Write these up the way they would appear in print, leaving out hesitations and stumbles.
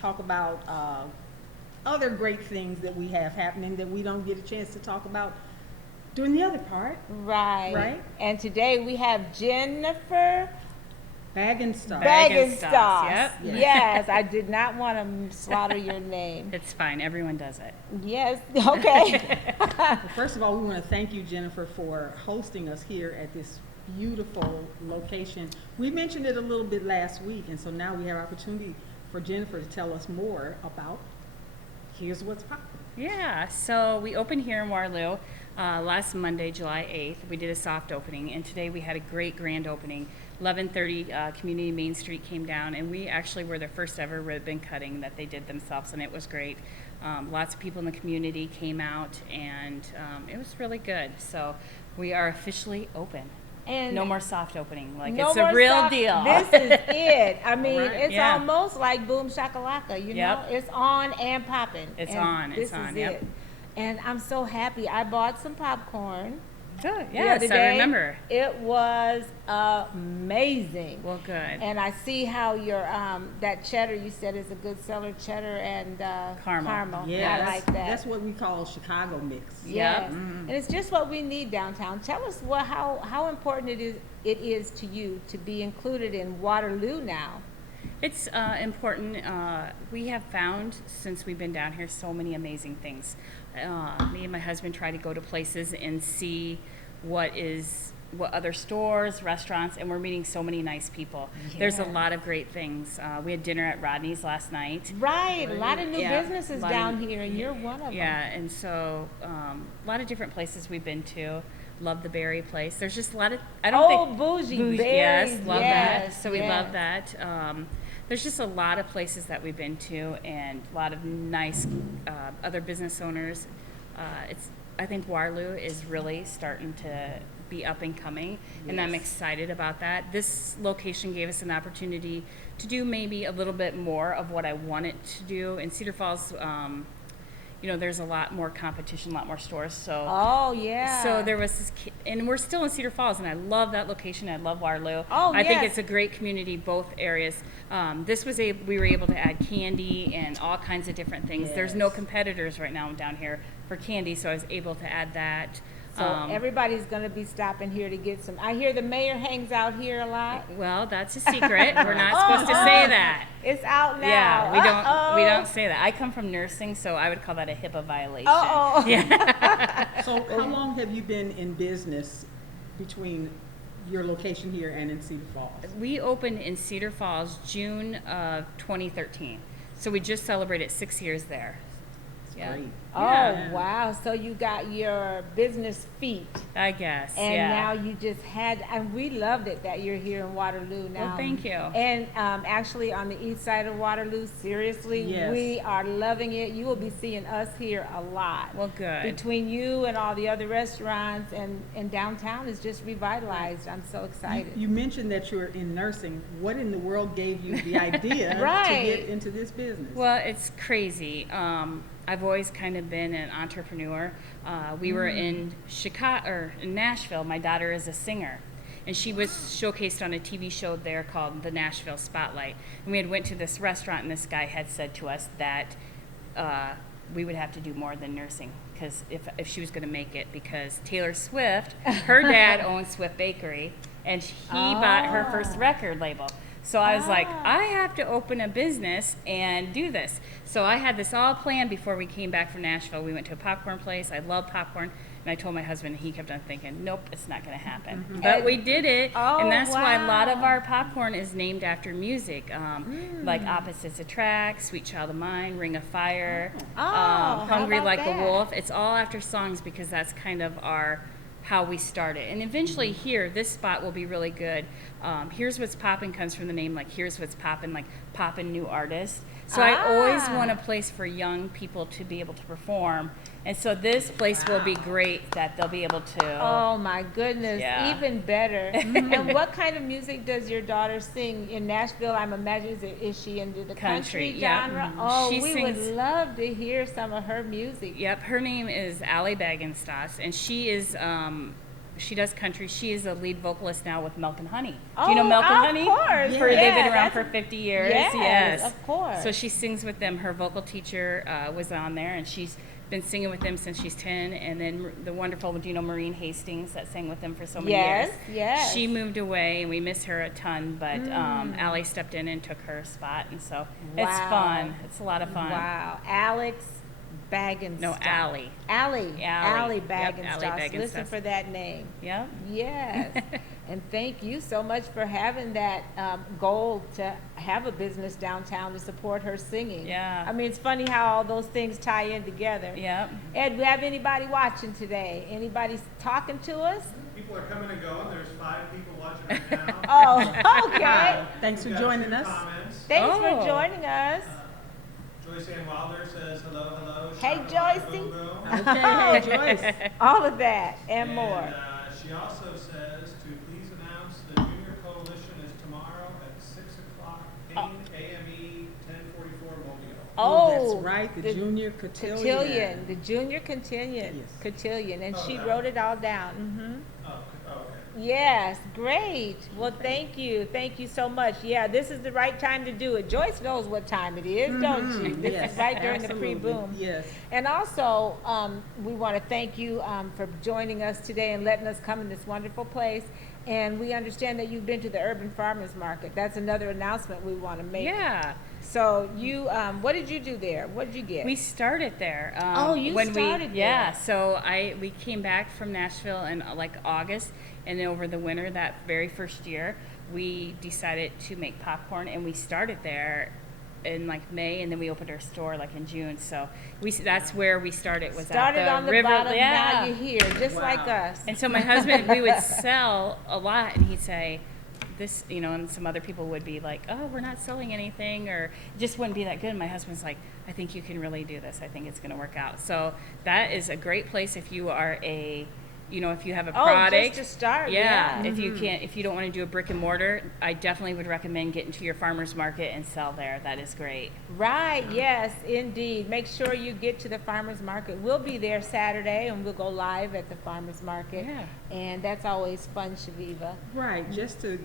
talk about other great things that we have happening that we don't get a chance to talk about during the other part. Right. Right. And today we have Jennifer Bagenstos. Bagenstos. Yep. Yes, I did not want to slaughter your name. It's fine. Everyone does it. Yes, okay. Well, first of all, we want to thank you, Jennifer, for hosting us here at this beautiful location. We mentioned it a little bit last week, and so now we have opportunity for Jennifer to tell us more about Here's What's Poppin'. Yeah, so we opened here in Waterloo last Monday, July 8th. We did a soft opening, and today we had a great grand opening. 11:30 Community Main Street came down, and we actually were the first ever ribbon cutting that they did themselves, and it was great. Lots of people in the community came out, and it was really good. So we are officially open. And No more soft opening. Like, no it's more a real soft- deal. This is it. I mean, Right. it's Yeah. almost like Boom Shakalaka, you know? Yep. It's on and popping. It's And on, This it's on, is yep. it. And I'm so happy. I bought some popcorn. Good. the Yes, other I day. remember. It was amazing. Well, good. And I see how your that cheddar you said is a good seller, cheddar and Caramel. Yeah, I that's, like that. that's what we call Chicago mix. Yes. Yep. And it's just what we need downtown. Tell us how important it is to you to be included in Waterloo now. It's important. We have found, since we've been down here, so many amazing things. Me and my husband try to go to places and see what other stores, restaurants, and we're meeting so many nice people. There's a Yeah. lot of great things. We had dinner at Rodney's last night. Right. A lot of new Yeah, businesses lot of- down here, and you're one of them. Yeah, and so a lot of different places we've been to. Love the berry place. There's just a lot of, I don't Oh, think bougie yes, berries, love yes, that. So we yes. love that. There's just a lot of places that we've been to, and a lot of nice other business owners. I think Waterloo is really starting to be up and coming, and I'm Yes. excited about that. This location gave us an opportunity to do maybe a little bit more of what I wanted to do. In Cedar Falls, there's a lot more competition, a lot more stores. So Oh yeah. so there was this, and we're still in Cedar Falls, and I love that location. I love Waterloo. Oh, I think yes. it's a great community, both areas. We were able to add candy and all kinds of different things. There's no Yes. competitors right now down here for candy, so I was able to add that. So everybody's going to be stopping here to get some. I hear the mayor hangs out here a lot. Well, that's a secret. We're not supposed to say that. It's out now. Yeah, Uh-oh. we don't say that. I come from nursing, so I would call that a HIPAA violation. Uh-oh. Yeah. So how long have you been in business between your location here and in Cedar Falls? We opened in Cedar Falls June of 2013. So we just celebrated 6 years there. Yeah. Great. Oh, Yeah. wow. So you got your business feet. I guess. And yeah. now you just had, and we loved it that you're here in Waterloo now. Well, thank you. And actually on the east side of Waterloo, seriously, Yes. we are loving it. You will be seeing us here a lot. Well, good. Between you and all the other restaurants, and downtown is just revitalized. I'm so excited. You mentioned that you're in nursing. What in the world gave you the idea to Right. get into this business? Well, it's crazy. I've always kind of been an entrepreneur. We were in Chicago or in Nashville. My daughter is a singer, and she was showcased on a TV show there called the Nashville Spotlight. And we had went to this restaurant, and this guy had said to us that we would have to do more than nursing because if she was going to make it, because Taylor Swift, her dad owns Swift Bakery, and he bought her first record label. So I was like, I have to open a business and do this. So I had this all planned before we came back from Nashville. We went to a popcorn place. I love popcorn. And I told my husband, and he kept on thinking, nope, it's not going to happen. But we did it. Oh, and that's why a lot of wow. our popcorn is named after music. Like Opposites Attract, Sweet Child of Mine, Ring of Fire, how Hungry about Like that? a Wolf. It's all after songs because that's kind of how we started. And eventually here, this spot will be really good. Here's What's Poppin' comes from the name, like Here's What's Poppin', like poppin' new artists. So I always want a place for young people to be able to perform. And so this place will be great that they'll be able to. Oh my goodness, Yeah. even better. And what kind of music does your daughter sing in Nashville? I'm imagining, is she into the country yeah. genre? Oh, She we sings- would love to hear some of her music. Yep, her name is Jenny Bagenstos, and she does country. She is a lead vocalist now with Milk and Honey. Do you know Milk and Honey? Of course. They've been around that's- for 50 years. Yes, of course. So she sings with them. Her vocal teacher was on there, and she's been singing with them since she's 10. And then the wonderful, do you know Maureen Hastings that sang with them for so many years? Yes. She moved away, and we miss her a ton. But Allie stepped in and took her spot, and so it's fun. It's a lot of fun. Wow. Alex Bagenstos. No, Allie. Allie Yep, Bagenstos. Allie Bagenstos. Listen for that name. Yep. Yes. And thank you so much for having that goal to have a business downtown to support her singing. Yeah. I mean, it's funny how all those things tie in together. Yep. Ed, we have anybody watching today? Anybody talking to us? People are coming and going. There's 5 people watching right now. Oh, okay. Thanks for We've got joining 2 us. Comments. Thanks Oh. for joining us. Joyce Ann Wilder says hello, hello. Hey, shaka-laka, Joycey. boom, boom. Okay, hey, Joyce. All of that and more. She also says to please announce the Junior Coalition is tomorrow at 6 o'clock, AME 1044 Mobile. Oh, that's right, the Junior Cotillion. Cotillion, the Junior Cotillion, Yes. Cotillion, and Oh, she that wrote it all down. Oh, okay. Yes, great. Well, thank you so much. Yeah, this is the right time to do it. Joyce knows what time it is, don't she? This Yes, is right during absolutely. the pre-boom. Yes. And also, we want to thank you for joining us today and letting us come in this wonderful place. And we understand that you've been to the Urban Farmers Market. That's another announcement we want to make. Yeah. So you, what did you do there? What did you get? We started there. Oh, you started Yeah, there. so we came back from Nashville in like August, and over the winter that very first year, we decided to make popcorn, and we started there in like May, and then we opened our store like in June. So that's where we started. Was Started at the on the river. bottom, Yeah. now you're here, just Wow. like us. And so my husband, we would sell a lot, and he'd say, this, you know, and some other people would be like, oh, we're not selling anything, or it just wouldn't be that good. And my husband's like, I think you can really do this. I think it's going to work out. So that is a great place if you are if you have a product. Just to start, Yeah, if you don't want to do a brick and mortar, I definitely would recommend getting to your farmer's market and sell there. That is great. Right, yes, indeed. Make sure you get to the farmer's market. We'll be there Saturday, and we'll go live at the farmer's market. Yeah. And that's always fun, Chaveevah. Right, just to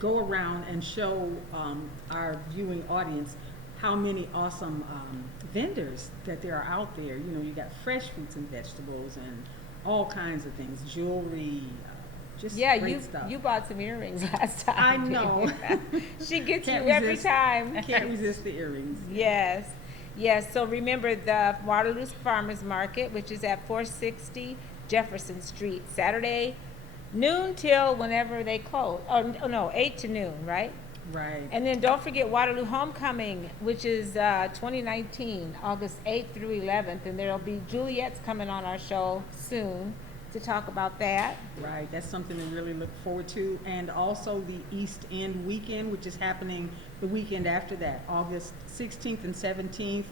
go around and show our viewing audience how many awesome vendors that there are out there. You know, you got fresh fruits and vegetables and all kinds of things, jewelry, just Yeah, great stuff. you bought some earrings last time. I know. She gets you Can't every resist. time. Can't resist the earrings. Yes, yes. So remember the Waterloo Farmers Market, which is at 460 Jefferson Street, Saturday noon till whenever they close. Oh no, 8 to noon, right? Right. And then don't forget Waterloo Homecoming, which is 2019, August 8th through 11th, and there'll be Juliet's coming on our show soon to talk about that. Right, that's something to really look forward to. And also the East End weekend, which is happening the weekend after that, August 16th and 17th.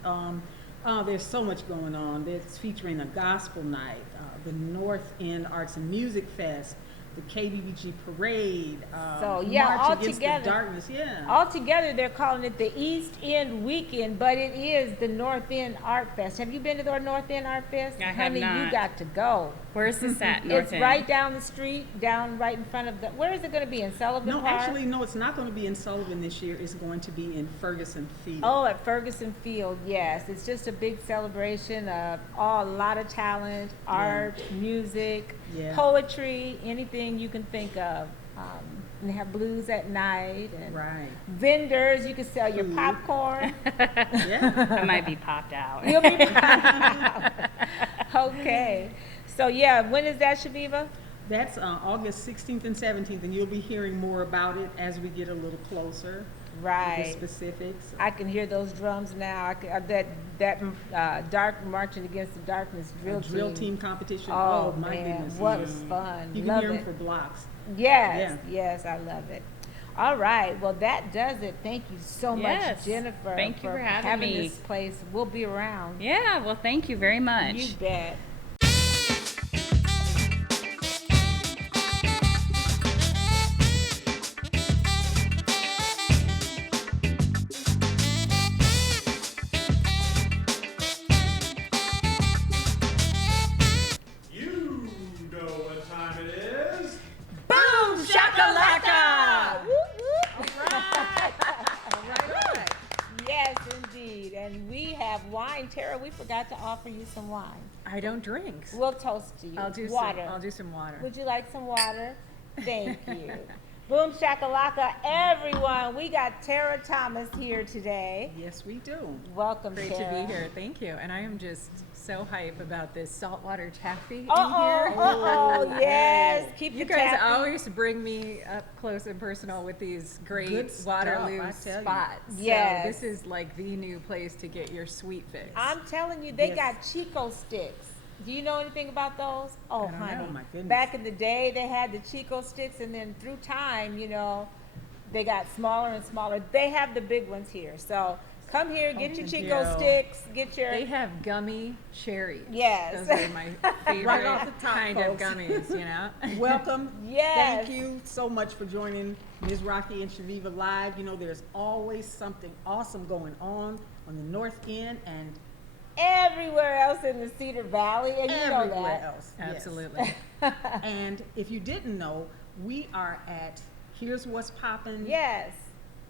There's so much going on. It's featuring a gospel night, the North End Arts and Music Fest, the KBBG Parade, So, yeah, March all Against together- the Darkness, yeah. Altogether, they're calling it the East End Weekend, but it is the North End Art Fest. Have you been to the North End Art Fest? I have Honey, you not. got to go. Where's this at? North It's End? right down the street, down right in front of the, where is it going to be, in Sullivan No, Park? actually, no, it's not going to be in Sullivan this year. It's going to be in Ferguson Field. Oh, at Ferguson Field, yes. It's just a big celebration of a lot of talent, art, music, Yeah. poetry, anything you can think of. And they have blues at night and Right. vendors. You can sell your Food. popcorn. Yeah. I might be popped out. You'll be okay. So yeah, when is that, Chaveevah? That's August 16th and 17th, and you'll be hearing more about it as we get a little closer. The Right. specifics. I can hear those drums now. That dark marching against the darkness drill Team competition. Oh, my man, goodness. what yes. was fun. You can Love hear them it. for blocks. Yes, Yeah. yes, I love it. All right, well, that does it. Thank you so Yes, much, Jennifer. thank you for having me. this place. We'll be around. Yeah, well, thank you very much. You bet. You know what time it is. and we have wine. Tara, we forgot to offer you some wine. I don't drink. We'll toast to you. I'll do water. I'll do some water. Would you like some water? Thank you. Boom shakalaka, everyone. We got Tara Thomas here today. Yes, we do. Welcome, Great Tara. to be here. Thank you. And I am just so hype about this saltwater taffy in Uh-oh, here. uh-oh, yes. Keep You the guys taffy. always bring me up close and personal with these great Good stuff, Waterloo I tell you. spots. Yes. So this is like the new place to get your sweet fix. I'm telling you, they Yes. got Chico sticks. Do you know anything about those? Oh, I don't know. honey. Oh, my goodness. Back in the day, they had the Chico sticks, and then through time, you know, they got smaller and smaller. They have the big ones here. So come here, get your thank Chico you. sticks, get your. They have gummy cherries. Yes. Those are my favorite Right off the top, kind folks. of gummies, you know? Welcome. Yes. Thank you so much for joining Ms. Rocki and Chaveevah Live. You know, there's always something awesome going on the North End and Everywhere else in the Cedar Valley, and you know everywhere that. else. Yes. Absolutely. And if you didn't know, we are at Here's What's Poppin' Yes.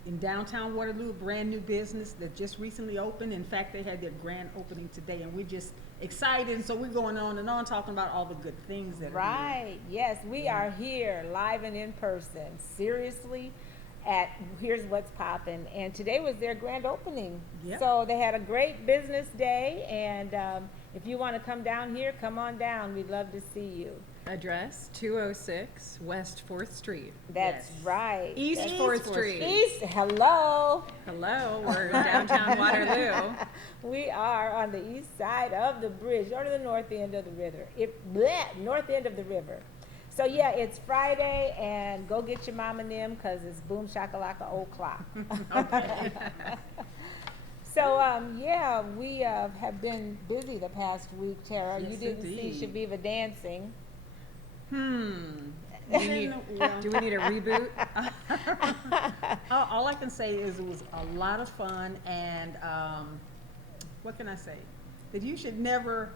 in downtown Waterloo, a brand new business that just recently opened. In fact, they had their grand opening today, and we're just excited. And so we're going on and on talking about all the good things that are here. Right. Yes, we are here live and in person. Seriously, at Here's What's Poppin'. And today was their grand opening. Yep. So they had a great business day. And if you want to come down here, come on down. We'd love to see you. Address 206 West 4th Street. That's Yes. right. East That's 4th Street. East. Hello. Hello, we're in downtown Waterloo. We are on the east side of the bridge, or to the north end of the river. North end of the river. So yeah, it's Friday, and go get your mom and them, cause it's boom shakalaka o'clock. So yeah, we have been busy the past week, Tara. You Yes, didn't indeed. see Chaveevah dancing. Do we need a reboot? All I can say is it was a lot of fun, and what can I say? That you should never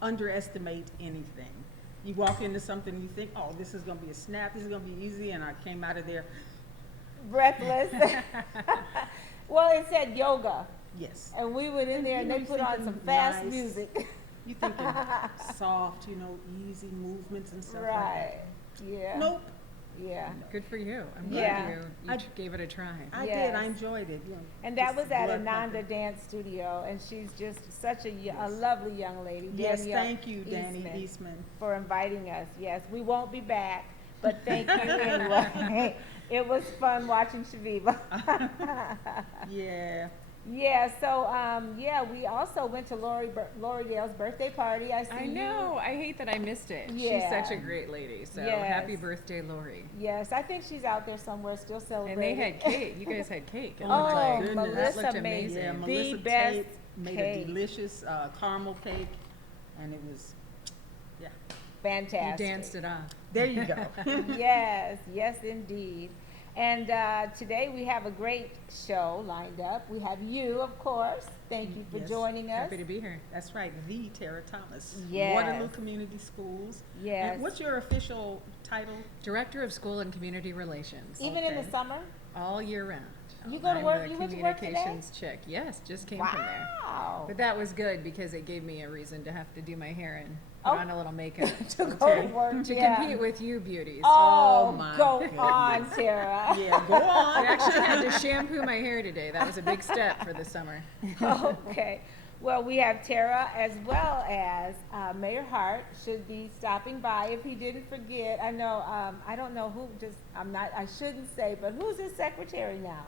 underestimate anything. You walk into something, you think, oh, this is going to be a snap, this is going to be easy, and I came out of there, Breathless. Well, it said yoga, yes. and we went in there, and You know, they you're put on thinking some fast nice. music. You thinking soft, easy movements and stuff like Right. Yeah. that. Nope, Yeah. Good for you. I'm Yeah. glad you I- gave it a try. I Yes. did, I enjoyed it. You know, And that just was at blood Ananda pumping. Dance Studio, and she's just such a Yes. lovely young lady. Yes, Danielle thank you, Danny Eastman, Eastman. for inviting us. Yes, we won't be back, but thank you anyway. It was fun watching Chaveevah. Yeah, Yeah, so yeah, we also went to Lori Dale's birthday party. I see I you. know. I hate that I missed it. Yeah. She's such a great lady. So Yes. happy birthday, Lori. Yes, I think she's out there somewhere still And celebrating. they had cake. You guys had cake. It Oh, looked my like goodness. that Melissa looked made amazing. yeah, The Melissa best Tate made cake. a delicious caramel cake, and it was, yeah, You Fantastic. danced it off. there you go. Yes, yes, indeed. And today we have a great show lined up. We have you, of course. Thank you for Yes. joining us. Happy to be here. That's right, the Tara Thomas. Yes. Waterloo Community Schools. Yes. And what's your official title? Director of School and Community Relations. Even in the Okay. summer? All year round. You go to I'm work- the you went to work today? communications chick. Yes, just came from there. Wow. But that was good because it gave me a reason to have to do my hair and Oh. put on a little makeup. To go to work, to yeah. compete with you beauties. Oh, Oh, my go goodness. on, Tara. Yeah, go I on. actually had to shampoo my hair today. That was a big step for the summer. Okay. Well, we have Tara as well as Mayor Hart should be stopping by. If he didn't forget, I know, I don't know who, I shouldn't say, but who's his secretary now?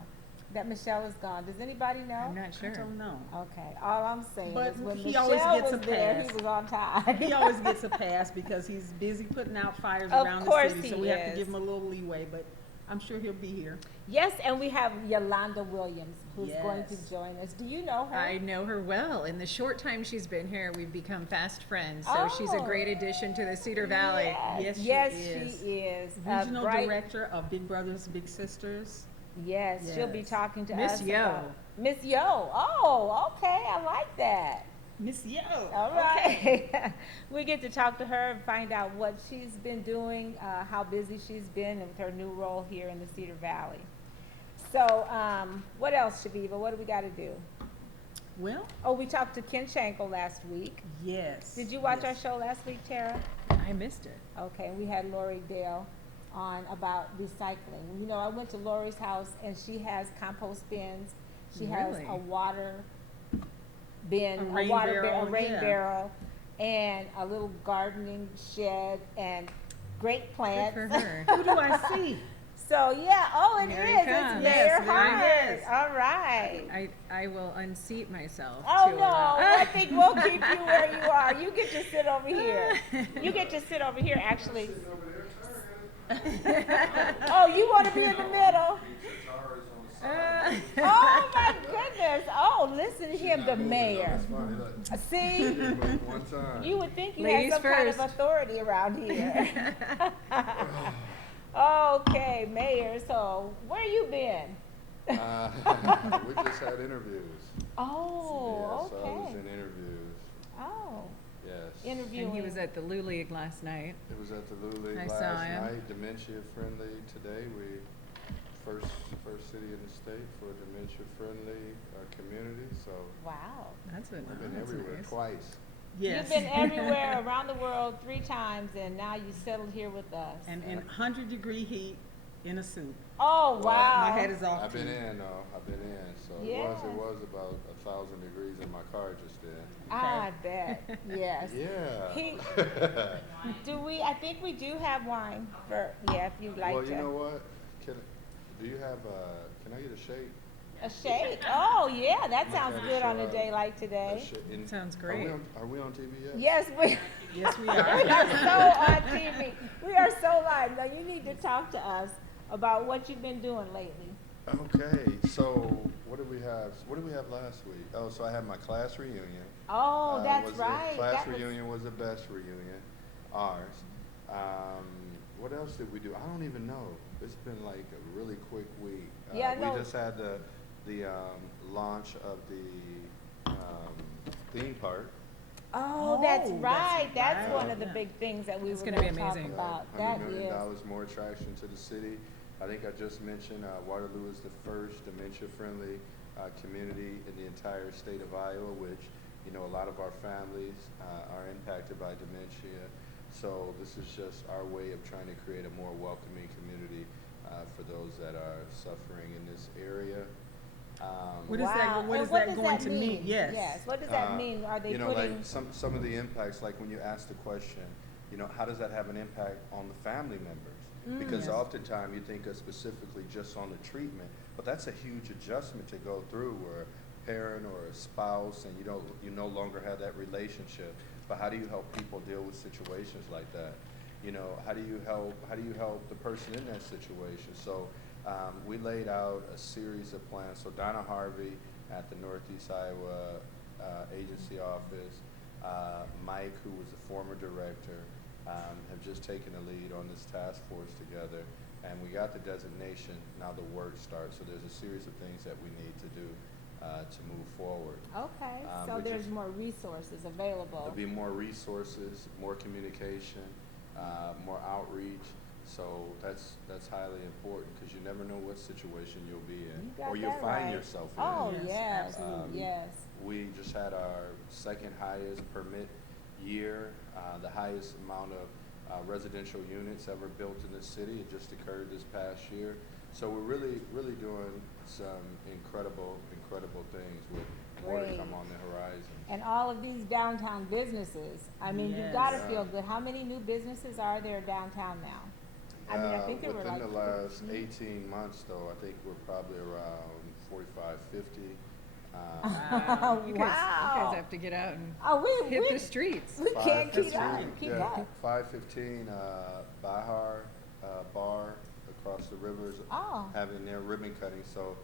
That Michelle is gone. Does anybody know? I'm not I sure. don't know. Okay, all I'm saying But is when he Michelle always gets was a there, pass. he was on time. He always gets a pass because he's busy putting out fires Of around course the city. So he we have to is. give him a little leeway, but I'm sure he'll be here. Yes, and we have Yolanda Williams, who's going to Yes. join us. Do you know her? I know her well. In the short time she's been here, we've become fast friends. So she's a Oh. great addition to the Cedar Valley. Yes, she yes, is. she is. Regional Bright- Director of Big Brothers Big Sisters. Yes, she'll be Yes. talking to Miss us. Yo. about- Miss Yo. Oh, okay. I like that. Miss Yo. All right. We get to talk to her and find out what she's been doing, how busy she's been with her new role here in the Cedar Valley. So, what else, Chaveevah? What do we got to do? Well, Oh, we talked to Ken Shankel last week. yes. Did you watch our yes. show last week, Tara? I missed it. Okay, we had Lori Dale on about recycling. You know, I went to Lori's house and she has compost bins. She has Really? a water bin, A a rain water barrel, bin, a rain yeah. barrel, and a little gardening shed and great Good plants. for her. Who do I see? So yeah, oh, it Here is. he It's comes. Mayor Yes, there Hart. he is. All right. I will unseat myself. Oh to no, allow- I think we'll keep you where you are. You get to sit over here. You get to sit over here, actually. Oh, you want to be in the middle? Oh my goodness. Oh, listen to him, the mayor. See, One time. you would think you Ladies had some kind of first. authority around here. Okay, mayor, so where you been? We just had interviews. Oh, Yeah, so I was okay. in interviews. Oh, Yes. interviewing. And he was at the Lou League last night. It was at the Lou League I last saw him. night. Dementia friendly today. We first city in the state for dementia friendly community. So Wow. That's a I've been that's everywhere nice. twice. Yes. You've been everywhere around the world 3 times, and now you settled here with us. And in 100-degree heat in a suit. Oh, wow. My head is off I've too. been in though. I've been in. So Yes. it was about 1,000 degrees in my car just then. I bet. Yes. Yeah. He- I think we do have wine for, yeah, if you'd like Well, to. you know what? Do you have can I get a shake? A shake? Oh, yeah, that sounds kinda good on a show day up. like today. Sounds Are great. we on TV yet? Yes, we, Yes, we we are. are so on TV. We are so live. Now, you need to talk to us about what you've been doing lately. Okay, so what did we have? What did we have last week? Oh, so I had my class reunion. Oh, that's was right. Class That was- reunion was the best reunion, ours. What else did we do? I don't even know. It's been like a really quick week. Yeah, no. We just had the launch of the theme park. Oh, that's Oh, right. That's right. one of the Yeah. big things that we It's were gonna going be to talk amazing. about. That $100 million is. more attraction to the city. I think I just mentioned Waterloo is the first dementia-friendly community in the entire state of Iowa, which, you know, a lot of our families are impacted by dementia. So this is just our way of trying to create a more welcoming community for those that are suffering in this area. What is Wow. that, what And is that going to mean? Yes. Yes. What does that mean? Are they you know, putting? like some of the impacts, like when you ask the question, you know, how does that have an impact on the family members? Because Yes. oftentimes you think of specifically just on the treatment, but that's a huge adjustment to go through where a parent or a spouse and you no longer have that relationship. But how do you help people deal with situations like that? You know, how do you help the person in that situation? So we laid out a series of plans. So Donna Harvey at the Northeast Iowa Agency Office, Mike, who was the former director, have just taken the lead on this task force together. And we got the designation, now the work starts. So there's a series of things that we need to do to move forward. Okay, so which there's is- more resources available. There'll be more resources, more communication, more outreach. So that's highly important because you never know what situation you'll be You in got or you'll that find right. yourself in. Oh, Yes, yes, absolutely. yes. We just had our second highest permit year, the highest amount of residential units ever built in the city. It just occurred this past year. So we're really doing some incredible things with more to Great. come on the horizon. And all of these downtown businesses, I mean, you've Yes. got to Yeah. feel good. How many new businesses are there downtown now? I mean, I think there were Within like the last 15. 18 months, though, I think we're probably around 45, 50. Wow. You Wow. guys have to get out and Oh, hit we the streets. we can't keep up. 515, Keep yeah, up. 515 Bahar Bar across the rivers Oh. having their ribbon cutting. So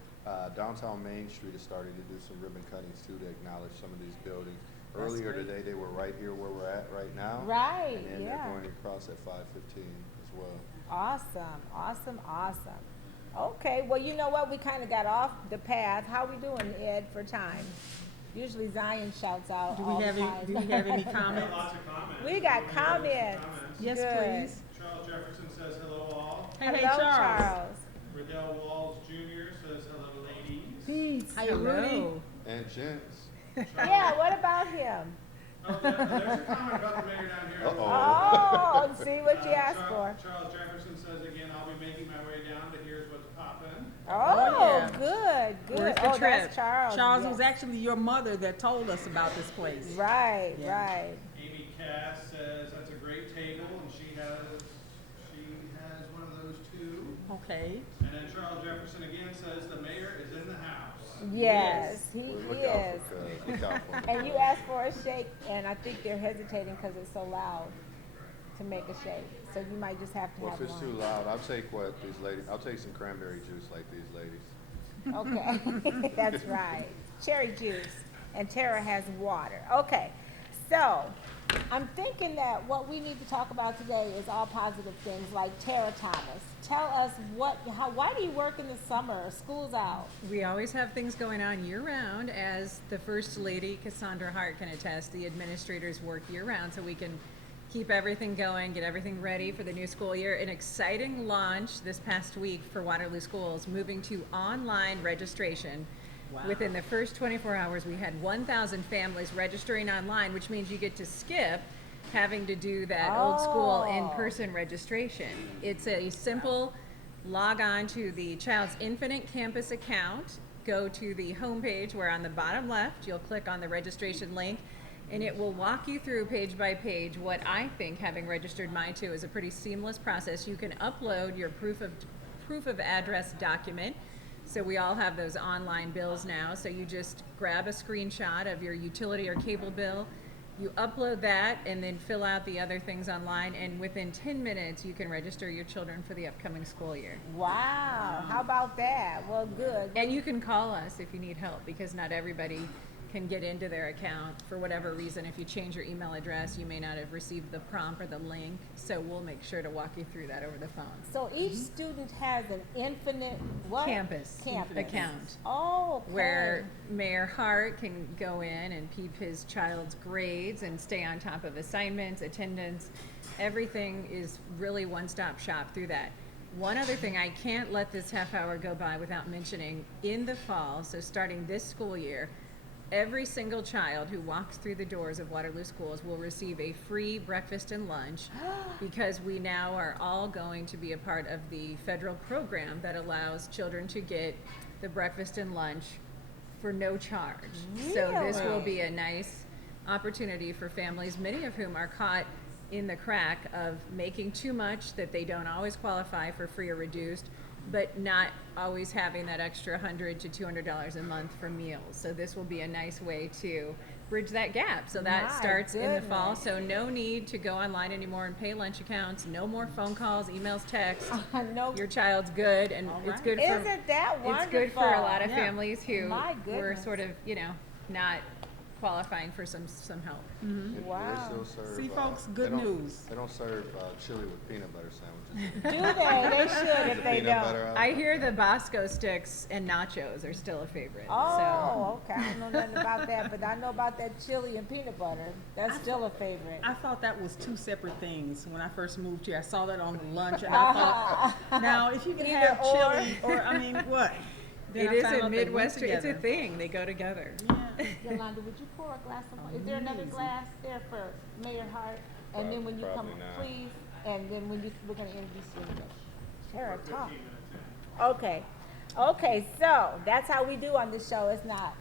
downtown Main Street is starting to do some ribbon cuttings too to acknowledge some of these buildings. That's Earlier great. today, they were right here where we're at right now. Right, And then yeah. they're going across at 515 as well. Awesome. Okay, well, you know what? We kind of got off the path. How we doing, Ed, for time? Usually Zion shouts out Do all we the have time. any, do we have any We got comments? lots of comments. We got We'll hear those comments. Yes, Good. please. Charles Jefferson says hello all. Hey, Hello, hey, Charles. Charles. Riddell Walls Jr. says hello ladies. Peace. How you, Rudy? Hello. And gents, Yeah, what about him? Oh, there's a comment about the mayor down here. Oh, see what you asked for. Charles Jefferson says again, I'll be making my way down to here's what's poppin'. Oh, yeah. good, good. Where's the Oh, trip? that's Charles. Charles, yes. it was actually your mother that told us about this place. Right, Yeah. right. Amy Cass says that's a great table, and she has one of those too. Okay. And then Charles Jefferson again says the mayor is in the house. Yes, he Look is. out for Cuz. Look out for him. And you asked for a shake, and I think they're hesitating because it's so loud to make a shake. So you might just have to Well, have if it's too one. loud, I'll take what these ladies, I'll take some cranberry juice like these ladies. Okay, that's right. Cherry juice. And Tara has water. Okay, so I'm thinking that what we need to talk about today is all positive things like Tara Thomas. Tell us why do you work in the summer? School's out. We always have things going on year-round, as the First Lady, Cassandra Hart, can attest. The administrators work year-round, so we can keep everything going, get everything ready for the new school year. An exciting launch this past week for Waterloo Schools, moving to online registration. Wow. Within the first 24 hours, we had 1,000 families registering online, which means you get to skip having to do that old school Oh. in-person registration. It's a simple log on to the Child's Infinite Campus account, go to the homepage where on the bottom left, you'll click on the registration link, and it will walk you through page by page what I think, having registered mine too, is a pretty seamless process. You can upload your proof of address document. So we all have those online bills now. So you just grab a screenshot of your utility or cable bill, you upload that, and then fill out the other things online, and within 10 minutes you can register your children for the upcoming school year. Wow, how about that? Well, good. And you can call us if you need help, because not everybody can get into their account for whatever reason. If you change your email address, you may not have received the prompt or the link, so we'll make sure to walk you through that over the phone. So each student has an infinite what? Campus account. Oh, okay. Where Mayor Hart can go in and peep his child's grades and stay on top of assignments, attendance. Everything is really one-stop shop through that. One other thing, I can't let this half hour go by without mentioning, in the fall, so starting this school year, every single child who walks through the doors of Waterloo Schools will receive a free breakfast and lunch, because we now are all going to be a part of the federal program that allows children to get the breakfast and lunch for no charge. So this will be a nice opportunity for families, many of whom are caught in the crack of making too much that they don't always qualify for free or reduced, but not always having that extra $100 to $200 a month for meals. So this will be a nice way to bridge that gap. So that My starts in the fall. goodness. So no need to go online anymore and pay lunch accounts. No more phone calls, emails, texts. No, Your child's good, and All it's right. good for isn't that wonderful? it's good for a lot of Yeah. families who My were goodness. sort of, not qualifying for some help. And they Wow. still serve, See, folks, they good don't- news. They don't serve chili with peanut butter sandwiches. Do they? They should if they Peanut don't. butter out. I hear the Bosco sticks and nachos are still a favorite. Oh, okay. I don't know nothing about that, but I know about that chili and peanut butter. That's still a favorite. I thought that was two separate things when I first moved here. I saw that on the lunch, and I thought, now if you can Either have or. chili, or I mean, what? Then It I is found a out they went Midwestern, it's a together. thing, they go together. Yeah. Yolanda, would you pour a glass of wine? Is there another Amazing. glass there for Mayor Hart? And then when you come, Probably not. please, and then when we're gonna introduce you. Tara, talk. Okay. Okay, so that's how we do on this show. It's not.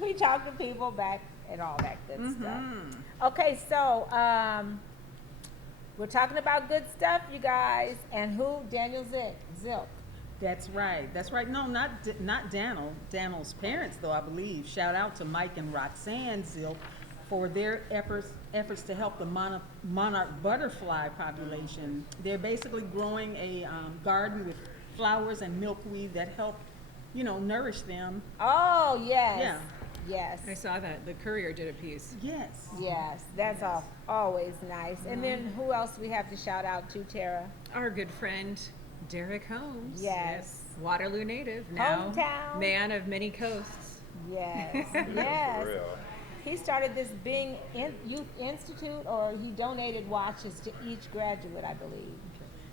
We talk to people back and all that good stuff. Okay, so we're talking about good stuff, you guys. And who? Daniel Zilk. That's right. That's right. No, not Daniel. Daniel's parents, though, I believe. Shout out to Mike and Roxanne Zilk for their efforts to help the monarch butterfly population. They're basically growing a garden with flowers and milkweed that help, nourish them. Oh, yes. Yeah. Yes. I saw that, the Courier did a piece. Yes. Yes, that's always nice. And then who else we have to shout out to, Tara? Our good friend, Derek Holmes. Yes. Waterloo native, now Hometown. man of many coasts. Yes, For yes. real. He started this Bing Youth Institute, or he donated watches to each graduate, I believe.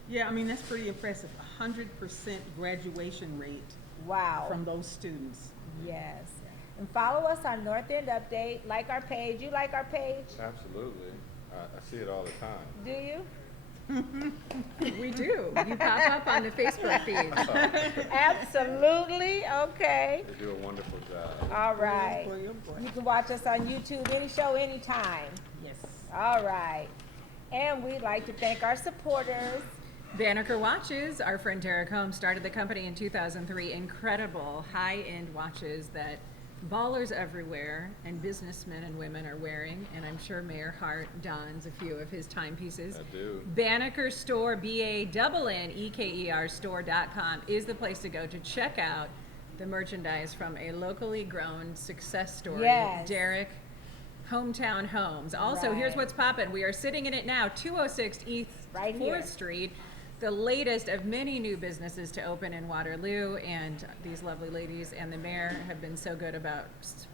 Yeah, I mean, that's pretty impressive. 100% graduation rate Wow. from those students. Yes. And follow us on North End Update. Like our page. You like our page? Absolutely. I see it all the time. Do you? We do. You pop up on the Facebook feed. Absolutely. Okay. They do a wonderful job. All right. Boy, oh boy. You can watch us on YouTube, any show, anytime. Yes. All right. And we'd like to thank our supporters. Banneker Watches, our friend Derek Holmes started the company in 2003. Incredible high-end watches that ballers everywhere and businessmen and women are wearing, and I'm sure Mayor Hart dons a few of his timepieces. I do. Banneker Store, BANNEKER store.com is the place to go to check out the merchandise from a locally grown success story. Yes. Derek, Hometown Homes. Also, here's Right. what's poppin'. We are sitting in it now, 206 East Right 4th here. Street. The latest of many new businesses to open in Waterloo, and these lovely ladies and the mayor have been so good about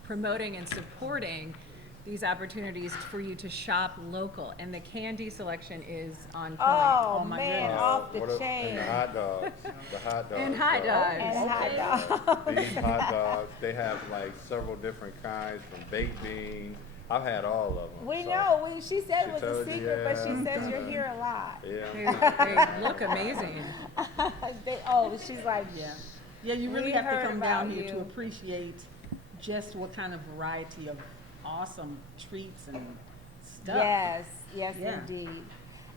promoting and supporting these opportunities for you to shop local. And the candy selection is on point. Oh, my man, goodness. off the What a- chain. And the hot dogs. The hot dogs. And hot dogs. And hot dogs. These hot dogs, they have like several different kinds from baked beans. I've had all of them. We so, know. She said She it was a told you, secret, but she yeah. says you're here a lot. Yeah. They look amazing. She's like, Yeah. Yeah, you really We have to heard come down about here to you. appreciate just what kind of variety of awesome treats and stuff. yes, yes, Yeah. indeed.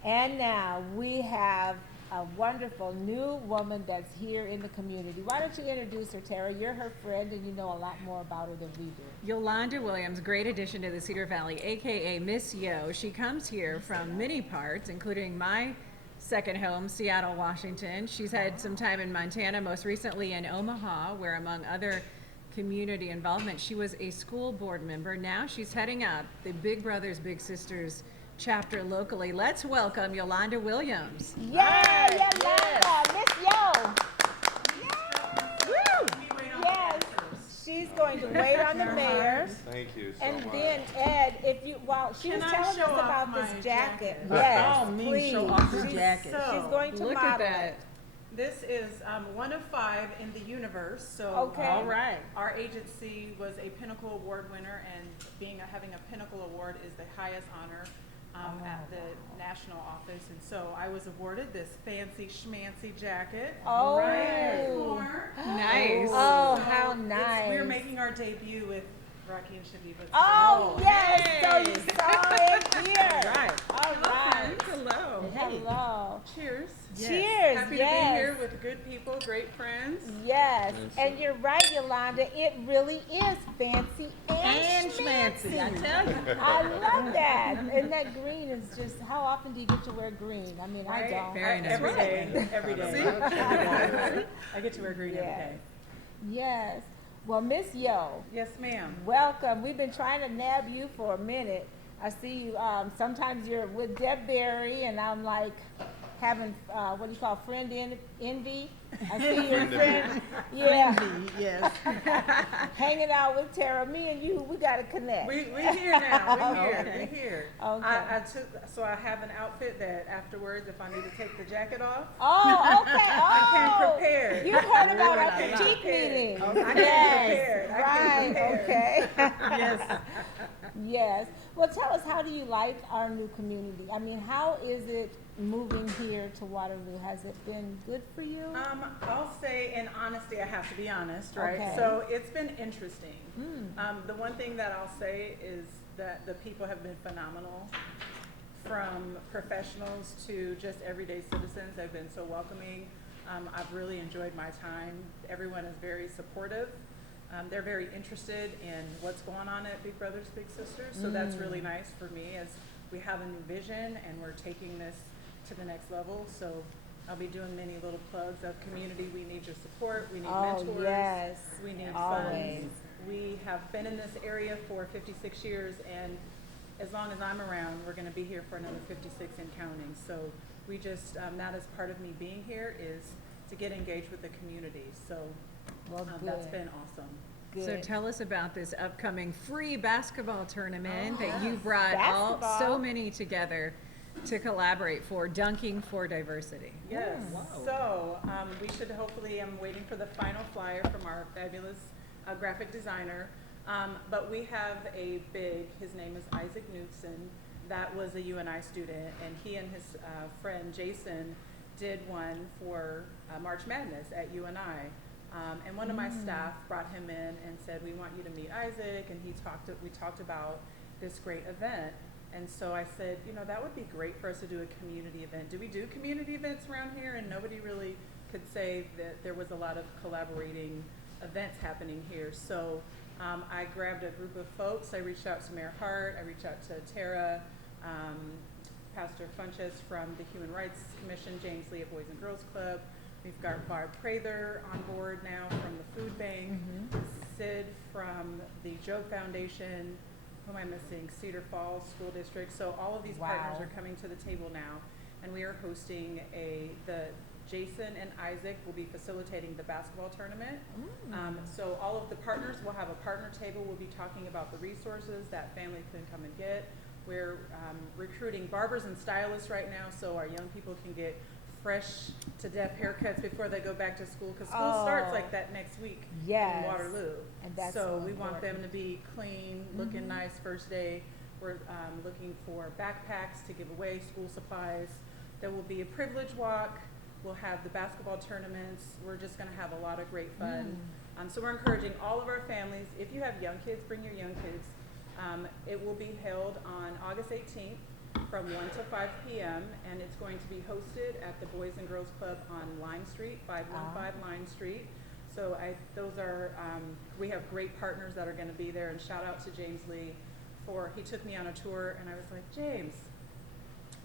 And now we have a wonderful new woman that's here in the community. Why don't you introduce her, Tara? You're her friend, and you know a lot more about her than we do. Yolanda Williams, great addition to the Cedar Valley, aka Miss Yo. She comes here from many parts, including my second home, Seattle, Washington. She's had some time in Montana, most recently in Omaha, where among other community involvement, she was a school board member. Now she's heading up the Big Brothers Big Sisters chapter locally. Let's welcome Yolanda Williams. Yay, Yolanda, Miss Yo. Woo! Yes, she's going to wait on the mayor. Thank you so And much. then Ed, if you, well, she was Can I telling us show off about my this jacket. jacket? Yes, Oh, me, please. show off her She's- jacket. She's going to Look model at that. it. This is one of 5 in the universe. So Okay. All right. our agency was a Pinnacle Award winner, and having a Pinnacle Award is the highest honor at the national office. And so I was awarded this fancy schmancy jacket. Oh. Right for- Nice. Oh, So how We're nice. making our debut with Rocki and Chaveevah. Oh, yes, so Yay. you saw it here. Right. All right. Hello. Hello. Cheers. Cheers, Happy yes. to be here with good people, great friends. Yes, and you're right, Yolanda. It really is fancy And schmancy, I tell you. I love that. And that green is just, how often do you get to wear green? I mean, I Right? don't. Very nice. Every day, every day. See? Every day. I get to wear green every Yes. day. Yes. Well, Miss Yo, Yes, ma'am. welcome. We've been trying to nab you for a minute. I see you, sometimes you're with Deb Berry, and I'm like having, what do you call, friend envy? I see your friend, yeah, Friendly, yes. hanging out with Tara. Me and you, we gotta connect. We here now. We here. Okay. We here. Okay. I have an outfit that afterwards, if I need to take the jacket off, Oh, okay. I came Oh, prepared. you heard about our I came critique prepared. meeting. I came Yes, prepared. I came right, prepared. okay. Yes. Yes. Well, tell us, how do you like our new community? I mean, how is it moving here to Waterloo? Has it been good for you? I'll say in honesty, I have to be honest, right? Okay. So it's been interesting. The one thing that I'll say is that the people have been phenomenal, from professionals to just everyday citizens. They've been so welcoming. I've really enjoyed my time. Everyone is very supportive. They're very interested in what's going on at Big Brothers Big Sisters, so that's really nice for me, as we have a new vision and we're taking this to the next level. So I'll be doing many little plugs of community. We need your support. We need Oh, mentors. yes. We need Always. funds. We have been in this area for 56 years, and as long as I'm around, we're going to be here for another 56 and counting. So we just, that is part of me being here, is to get engaged with the community. So Well, that's good. been awesome. So Good. tell us about this upcoming free basketball tournament that you brought Basketball. so many together to collaborate for, Dunking for Diversity. Yes. Wow. So we should hopefully, I'm waiting for the final flyer from our fabulous graphic designer. But we have a his name is Isaac Knudsen, that was a UNI student, and he and his friend Jason did one for March Madness at UNI. And one of my staff brought him in and said, we want you to meet Isaac, and we talked about this great event. And so I said, you know, that would be great for us to do a community event. Do we do community events around here? And nobody really could say that there was a lot of collaborating events happening here. So I grabbed a group of folks. I reached out to Mayor Hart. I reached out to Tara, Pastor Funches from the Human Rights Commission, James Lee of Boys and Girls Club. We've got Barb Prather on board now from the Food Bank, Sid from the Joke Foundation, who am I missing? Cedar Falls School District. So all of these partners are coming to the table now, and we are hosting Jason and Isaac will be facilitating the basketball tournament. So all of the partners will have a partner table. We'll be talking about the resources that families can come and get. We're recruiting barbers and stylists right now, so our young people can get fresh to death haircuts before they go back to school, because school starts like that next week in Waterloo. And that's so we important. want them to be clean, looking nice first day. We're looking for backpacks to give away, school supplies. There will be a privilege walk. We'll have the basketball tournaments. We're just going to have a lot of great fun. So we're encouraging all of our families, if you have young kids, bring your young kids. It will be held on August 18th from 1 to 5 p.m. and it's going to be hosted at the Boys and Girls Club on Lime Street, 515 Lime Street. So we have great partners that are going to be there, and shout out to James Lee he took me on a tour, and I was like, James,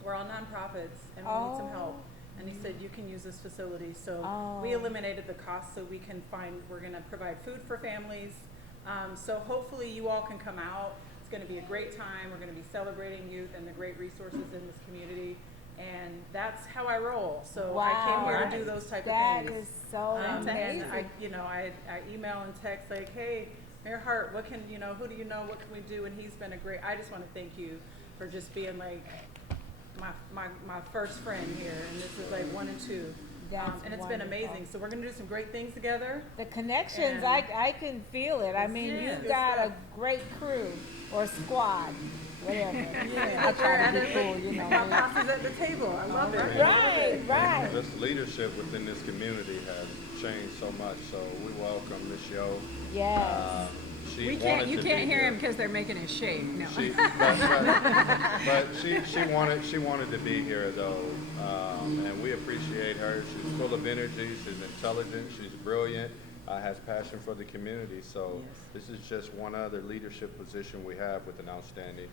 we're all nonprofits and we need some help. And he said, you can use this facility. So we eliminated the cost so we're going to provide food for families. So hopefully you all can come out. It's going to be a great time. We're going to be celebrating youth and the great resources in this community. And that's how I roll. So I came here to do those type of things. That is so amazing. And I email and text like, hey, Mayor Hart, who do you know? What can we do? And he's been I just want to thank you for just being like my first friend here. And this is like 1 and 2. And it's been amazing. So we're going to do some great things together. The connections, I can feel it. I mean, you've got a great crew or squad, whatever. I try to be cool, you know. My posse's at the table. I love it. Right. This leadership within this community has changed so much, so we welcome Miss Yo. Yes. You can't hear him because they're making a shake. No. But she wanted to be here though, and we appreciate her. She's full of energy. She's intelligent. She's brilliant. Has passion for the community. So this is just one other leadership position we have with an outstanding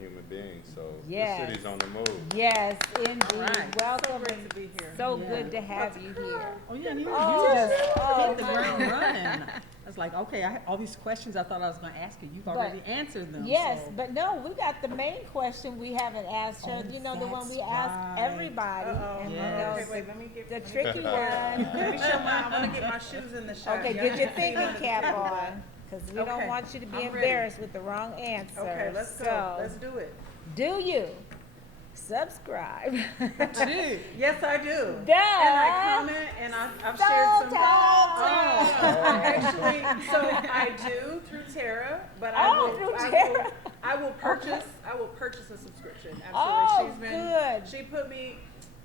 human being. So the city's on the move. Yes, indeed. Right. Welcome. So great to be here. So good to have you here. Oh yeah, you Oh, just hit the my ground running. I was like, okay, all these questions I thought I was going to ask you, you've already answered them. Yes, so. but no, we got the main question we haven't asked her. You know, the one we ask everybody. And Yes. Okay, wait, let me get the tricky one. Let me show I want to get my shoes in the shot. Okay, Y'all get your can see them. thinking cap on, because we don't Okay, want you to be I'm ready. embarrassed with the wrong answer. Okay, let's go. So, Let's do it. do you subscribe? Yes, I do. Duh. And I comment, and I've shared some. Actually, so I do through Tara, but I will purchase a subscription. Absolutely. Oh, good. She put me,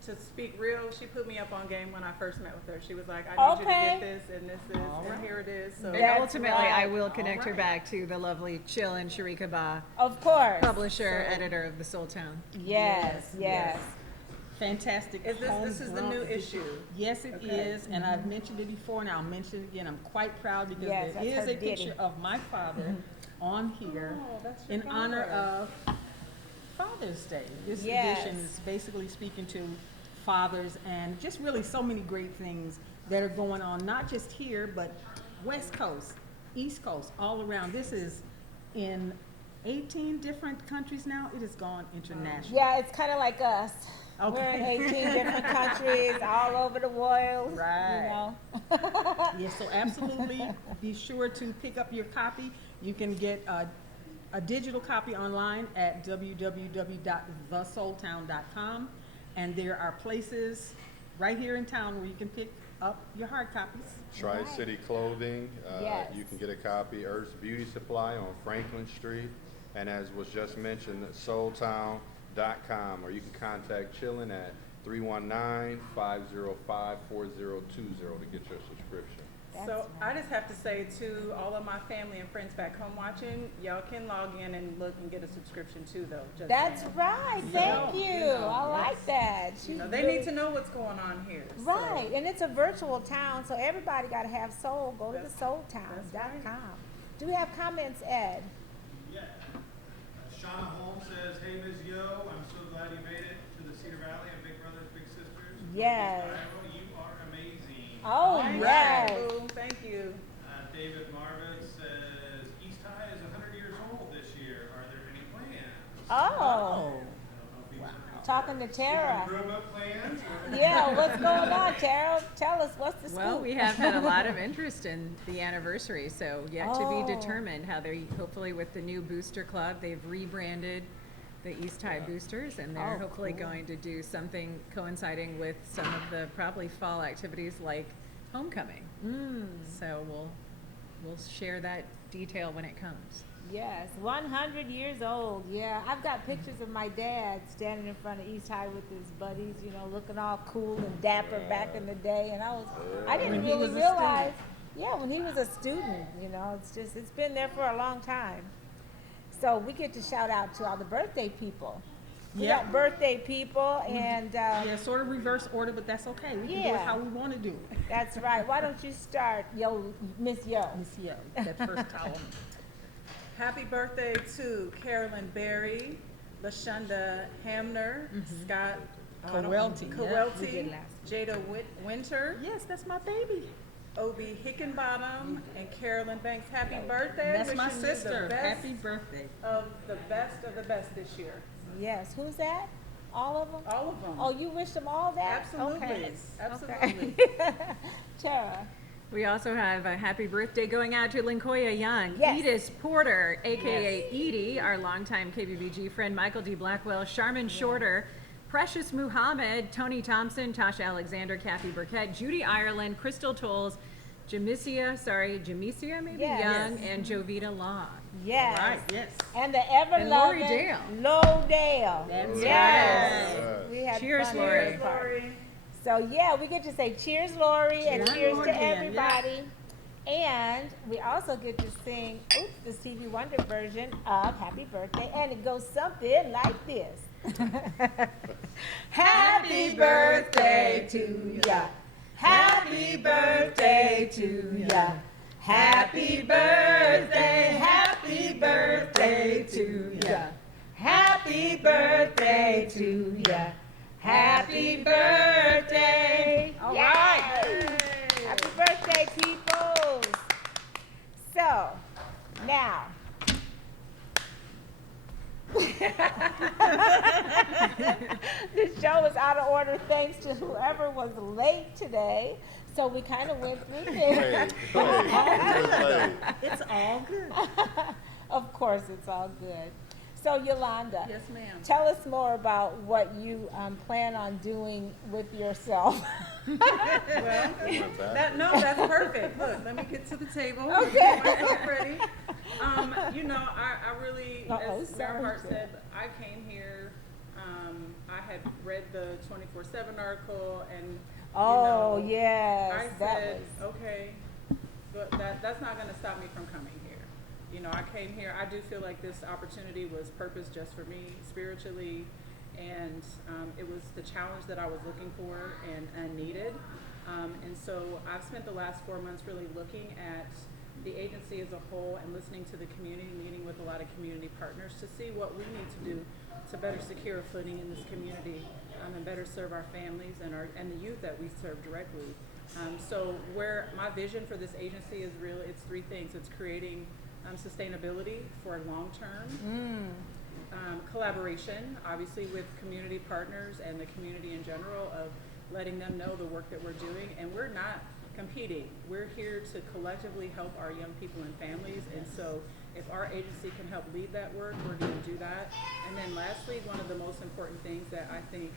to speak real, she put me up on game when I first met with her. She was like, I need you to get this, and this is, and here it is. So And ultimately, I will connect her back to the lovely Chill and Sharika Ba, Of course. publisher, editor of the Soul Town. Yes. Fantastic. this is the new issue. Yes, it is, and I've mentioned it before, and I'll mention it again. I'm quite proud because Yes, there that's is her a picture ditty. of my father on here Oh, that's your in honor father. of Father's Day. This Yes. edition is basically speaking to fathers and just really so many great things that are going on, not just here, but West Coast, East Coast, all around. This is in 18 different countries now. It has gone international. Yeah, it's kind of like us. We're in Okay. 18 different countries, all over the world. Right. You know? Yes, so absolutely be sure to pick up your copy. You can get a digital copy online at www.thesoultown.com. And there are places right here in town where you can pick up your hard copies. Tri-City Clothing, Yes. you can get a copy. Earth's Beauty Supply on Franklin Street. And as was just mentioned, soultown.com, or you can contact Chillin at 319-505-4020 to get your subscription. So I just have to say to all of my family and friends back home watching, y'all can log in and look and get a subscription too, though. Just That's saying. right. You Thank know, you. know, I like yes. that. You She's know, they really- need to know what's going on here. so- Right, and it's a virtual town, so everybody got to have soul. Go to the That's soultown.com. right. Do we have comments, Ed? Yeah. Shauna Holmes says, "Hey, Ms. Yo, I'm so glad you made it to the Cedar Valley and Big Brothers Big Sisters. Yes. Iowa, you are amazing." Oh, All right, yes. boo. Thank you. David Marvin says, "East High is 100 years old this year. Are there any plans?" Oh, I don't know if he's talking to Tara. Grown up plans? Yeah, what's going on, Tara? Tell us, what's the scoop? Well, we have had a lot of interest in the anniversary, so yet to Oh. be determined how they, hopefully with the new Booster Club, they've rebranded the East High Boosters, and they're Oh, hopefully cool. going to do something coinciding with some of the probably fall activities like homecoming. So we'll share that detail when it comes. Yes, 100 years old. Yeah, I've got pictures of my dad standing in front of East High with his buddies, you know, looking all cool and dapper back in the day. And I didn't When he really was a realize, yeah, when he was a student, you know, it's been there for a long time. So we get to shout out to all the birthday people. We Yep. got birthday people, and Yeah, sort of reverse order, but that's okay. We can do it Yeah. how we want to do it. that's right. Why don't you start, Miss Yo? Miss Yo, that first column. Happy birthday to Carolyn Berry, LaShonda Hamner, Scott Kowalty, yeah. We did Kowalty, last Jada Winter, Yes, that's my baby. Obi Hickenbottom, and Carolyn Banks. Happy birthday. That's my Wishing you the sister. best Happy birthday. of the best this year. Yes, who's that? All of them? All of them. Oh, you wish them all that? Absolutely. Okay. Absolutely. Okay. Tara. We also have a happy birthday going out to Lincoya Young, Yes. Edith Porter, aka Edie, our longtime KBBG friend, Michael D. Blackwell, Charmin Shorter, Precious Muhammad, Tony Thompson, Tasha Alexander, Kathy Burkett, Judy Ireland, Crystal Tolles, Jamesia maybe, Yes. Young, and Jovita Law. Yes. Right, yes. And the ever And Lori loving Dale. Lodale. That's yes. right. We had Cheers, fun Lori. at this party. So yeah, we get to say cheers, Lori, and Cheers, cheers Lori, to again, everybody. And we also get to sing, the Stevie Wonder version of Happy Birthday, and it goes something like this. Happy birthday to ya. Happy birthday to ya. Happy birthday to ya. Happy birthday to ya. Happy birthday. All right. Happy birthday, people. So, now. This show is out of order thanks to whoever was late today. So we kind of went through this. Wait. It's all good. Of course, it's all good. So Yolanda, Yes, ma'am. tell us more about what you plan on doing with yourself. Well, Went back. that's perfect. Look, let me get to the table. Okay. Get myself ready. You know, I really, Uh-oh, as sorry, Mayor Hart Jen. said, I came here, I had read the 24/7 article and, Oh, you know, yes, I that said, was. okay, but that's not gonna stop me from coming here. You know, I came here, I do feel like this opportunity was purposed just for me spiritually, and it was the challenge that I was looking for and needed. And so I've spent the last 4 months really looking at the agency as a whole and listening to the community, meeting with a lot of community partners to see what we need to do to better secure a footing in this community and better serve our families and the youth that we serve directly. So where my vision for this agency is really, it's three things. It's creating sustainability for long term, collaboration, obviously with community partners and the community in general, of letting them know the work that we're doing. And we're not competing. We're here to collectively help our young people and families. And so if our agency can help lead that work, we're going to do that. And then lastly, one of the most important things that I think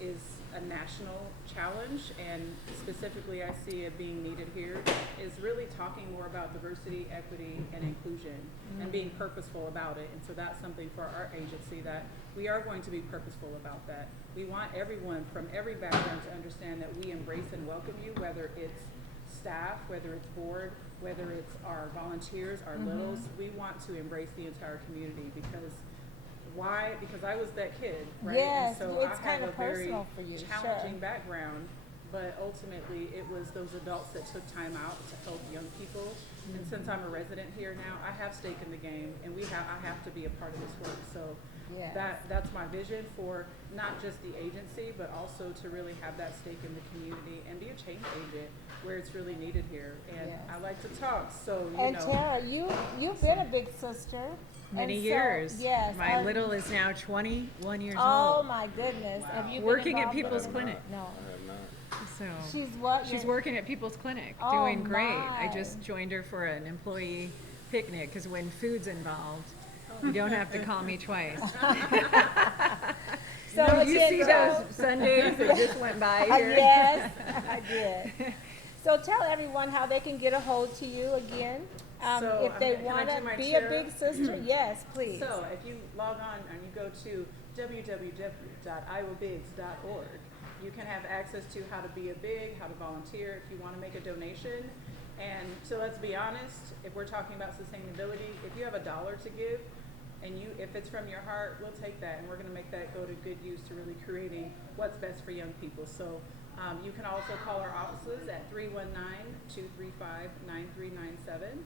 is a national challenge, and specifically I see it being needed here, is really talking more about diversity, equity, and inclusion, and being purposeful about it. And so that's something for our agency, that we are going to be purposeful about that. We want everyone from every background to understand that we embrace and welcome you, whether it's staff, whether it's board, whether it's our volunteers, our littles. We want to embrace the entire community, because why? Because I was that kid, right? Yes, and so it's I kind have of a very personal for you, challenging sure. background, but ultimately it was those adults that took time out to help young people. And since I'm a resident here now, I have stake in the game, and I have to be a part of this work. So Yes. that's my vision for not just the agency, but also to really have that stake in the community and be a change agent where it's really needed here. And Yes. I like to talk, so And Tara, you've been a big sister. Many And so- years. Yes. My little is now 21 years Oh old. my goodness. Have you been Working at involved with People's it? Clinic. No. I have not. So She's what? she's working at People's Clinic, Oh, doing great. I my. just joined her for an employee picnic, because when food's involved, you don't have to call me twice. So No, you again, see so- those Sundays that just went by here? Yes, I did. So tell everyone how they can get a hold to you again. So, If they can I want do to my be a Tara? big sister, yes, please. So if you log on and you go to www.iowabigs.org, you can have access to how to be a big, how to volunteer, if you want to make a donation. And so let's be honest, if we're talking about sustainability, if you have $1 to give, and if it's from your heart, we'll take that, and we're going to make that go to good use to really creating what's best for young people. So you can also call our offices at 319-235-9397.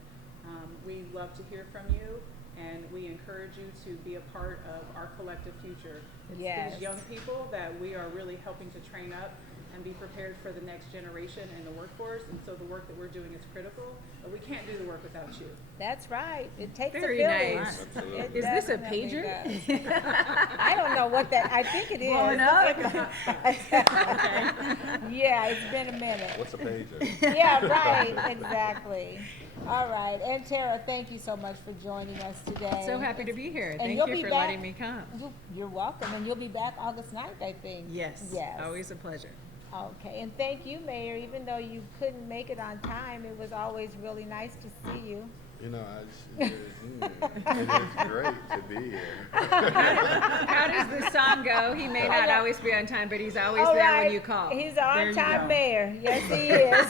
We love to hear from you, and we encourage you to be a part of our collective future. It's Yes. these young people that we are really helping to train up and be prepared for the next generation in the workforce. And so the work that we're doing is critical, but we can't do the work without you. That's right. It takes Very a village. nice. Absolutely. It Is this a definitely pager? does. I don't know what that, I think it is. Blowing up? Yeah, it's been a minute. What's a pager? Yeah, right, exactly. All right, and Tara, thank you so much for joining us today. So happy to be here. And Thank you'll you be for back- letting me come. You're welcome, and you'll be back August 9th, I think. Yes, Yes. always a pleasure. Okay, and thank you, Mayor. Even though you couldn't make it on time, it was always really nice to see you. You know, it is great to be here. How does the song go? He may not always be on time, but he's always All there right, when you call. He's There an you on-time go. mayor. Yes, he is.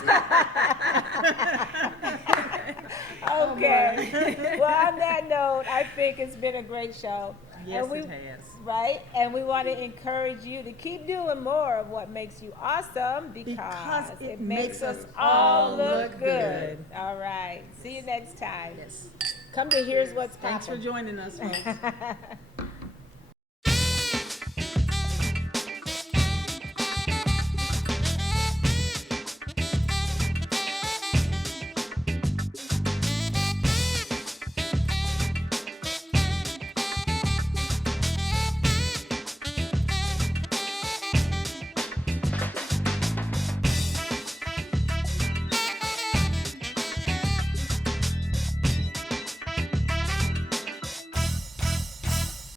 Okay. Well, on that note, I think it's been a great show. Yes, And we- it has. Right? And we want to encourage you to keep doing more of what makes you awesome, because it makes us all look good. All right. See you next time. Yes. Come to Here's What's Thanks for Poppin'. joining us, folks.